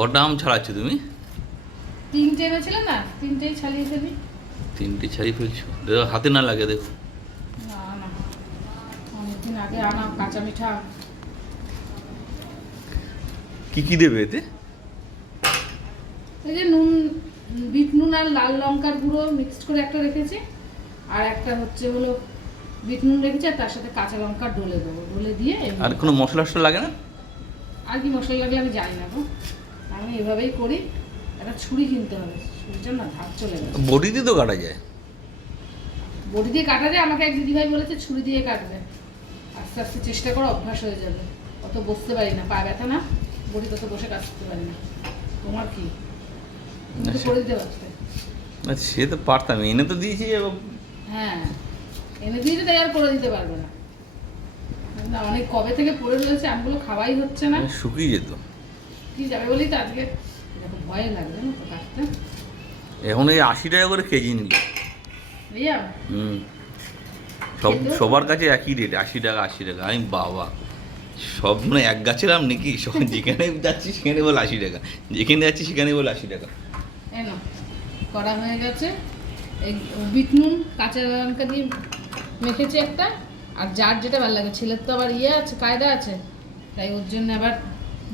কটা আম ছাড়াচ্ছ তুমি? তিনটে এনেছিল না তিনটেই ছাড়িয়ে ফেলি। তিনটে ছাড়িয়ে ফেলছো? দেখো হাতে না লাগে দেখো। না না। অনেকদিন আগে আনা কাঁচা মিঠা। কি কি দেবে এতে? এই যে নুন বিট নুন আর লাল লঙ্কার গুঁড়ো মিক্সড করে একটা রেখেছি। আর একটা হচ্ছে হলো বিট নুন রেখেছি আর তার সাথে কাঁচা লঙ্কা ডলে দেবো। ডলে দিয়ে আর কোনো মশলা টশলা লাগে না? আর কি মশলা লাগলে আমি জানি না গো। আমি এভাবেই করি একটা ছুরি কিনতে হবে। ছুরিটার না ধার চলে গেছে। বডি দিয়ে তো কাটা যায়। বডি দিয়ে কাটা যায় আমাকে এক দিদিভাই বলেছে ছুরি দিয়ে কাটবে। আস্তে আস্তে চেষ্টা করো অভ্যাস হয়ে যাবে। অত বসতে পারি না পা ব্যথা না বডি তত বসে কাজ করতে পারি না। তোমার কি? আচ্ছা। করে দিতে পারতে? সে তো পারতাম এনে তো দিয়েছি হ্যাঁ এনে দিয়েছে তাই আর করে দিতে পারবে না। না অনেক কবে থেকে পড়ে রয়েছে আমগুলো খাওয়াই হচ্ছে না। শুকিয়ে যেত। কি যাবে বলি তো আজকে ভয় লাগবে না তো এখন এই আশি টাকা করে কেজি নিল হুম। সব সবার কাছে একই রেট আশি টাকা আশি টাকা। আমি বাবা সব মানে এক গাছের আম নাকি? সব যেখানে যাচ্ছি সেখানে বলে আশি টাকা। যেখানে যাচ্ছি সেখানে বলে আশি টাকা। করা হয়ে গেছে। এই বিট নুন কাঁচা লঙ্কা দিয়ে মেখেছি একটা। আর যার যেটা ভালো লাগে ছেলের তো আবার ইয়ে আছে কায়দা আছে। তাই ওর জন্য আবার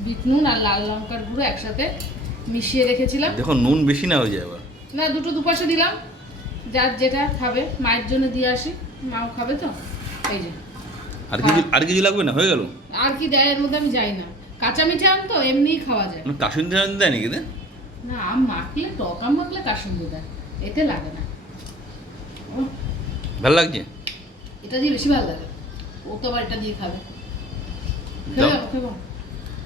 বিট নুন আর লাল লঙ্কার গুঁড়ো একসাথে মিশিয়ে রেখেছিলাম। দেখো নুন বেশি না হয়ে যায় আবার। না দুটো দুপাশে দিলাম। যার যেটা খাবে মায়ের জন্য দিয়ে আসি। মাও খাবে তো? এই যে। আর কিছু আর কিছু লাগবে না? হয়ে গেল? আর কি দেয় এর মধ্যে আমি যাই না। কাঁচা মিঠে আম তো এমনিই খাওয়া যায়। মানে কাশুন দেয় নাকি? না আম মাখলে টক আম মাখলে কাসুন্দি দেয়। এতে লাগে না। ভালো লাগছে? এটা দিয়ে বেশি ভালো লাগে। ও তো আবার এটা দিয়ে খাবে। খেয়ে